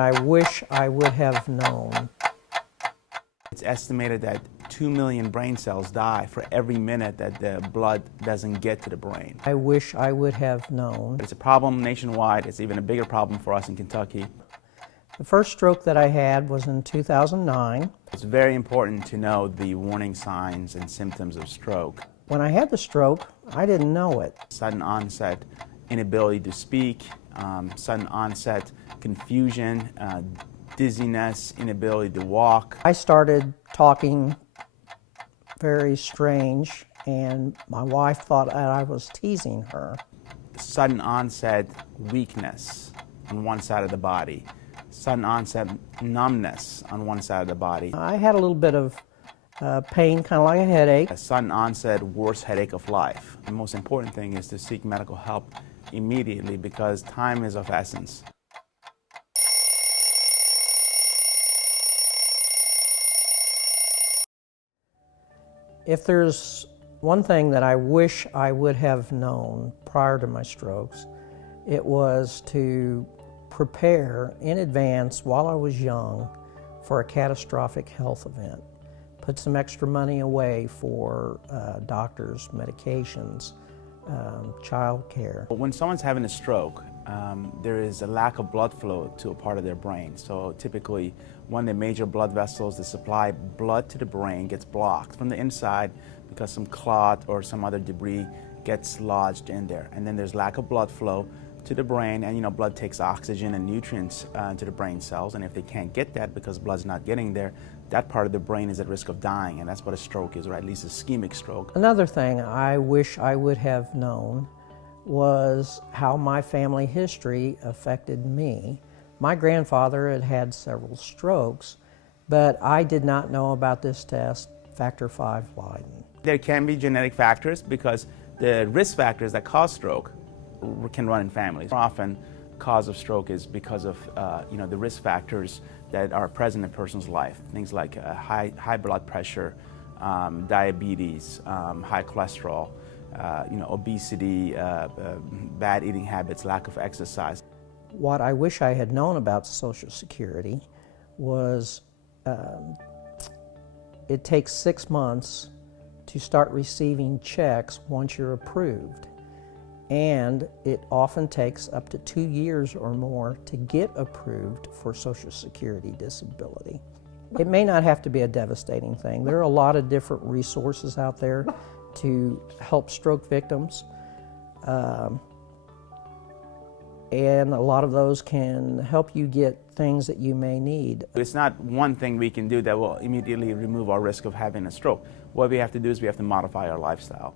I wish I would have known. It's estimated that 2 million brain cells die for every minute that the blood doesn't get to the brain. I wish I would have known. It's a problem nationwide. It's even a bigger problem for us in Kentucky. The first stroke that I had was in 2009. It's very important to know the warning signs and symptoms of stroke. When I had the stroke, I didn't know it. Sudden onset inability to speak, sudden onset confusion, dizziness, inability to walk. I started talking very strange, and my wife thought that I was teasing her. Sudden onset weakness on one side of the body. Sudden onset numbness on one side of the body. I had a little bit of pain, kind of like a headache. A sudden onset worst headache of life. The most important thing is to seek medical help immediately because time is of essence. If there's one thing that I wish I would have known prior to my strokes, it was to prepare in advance while I was young for a catastrophic health event. Put some extra money away for doctors, medications, child care. When someone's having a stroke, there is a lack of blood flow to a part of their brain. So typically, one of the major blood vessels that supply blood to the brain gets blocked from the inside because some clot or some other debris gets lodged in there. And then there's lack of blood flow to the brain, and blood takes oxygen and nutrients to the brain cells, and if they can't get that because blood's not getting there, that part of the brain is at risk of dying, and that's what a stroke is, or at least ischemic stroke. Another thing I wish I would have known was how my family history affected me. My grandfather had had several strokes, but I did not know about this test, factor V Leiden. There can be genetic factors because the risk factors that cause stroke can run in families. Often, cause of stroke is because of the risk factors that are present in a person's life. Things like high blood pressure, diabetes, high cholesterol, obesity, bad eating habits, lack of exercise. What I wish I had known about Social Security was it takes 6 months to start receiving checks once you're approved. And it often takes up to 2 years or more to get approved for Social Security disability. It may not have to be a devastating thing. There are a lot of different resources out there to help stroke victims. And a lot of those can help you get things that you may need. It's not one thing we can do that will immediately remove our risk of having a stroke. What we have to do is we have to modify our lifestyle.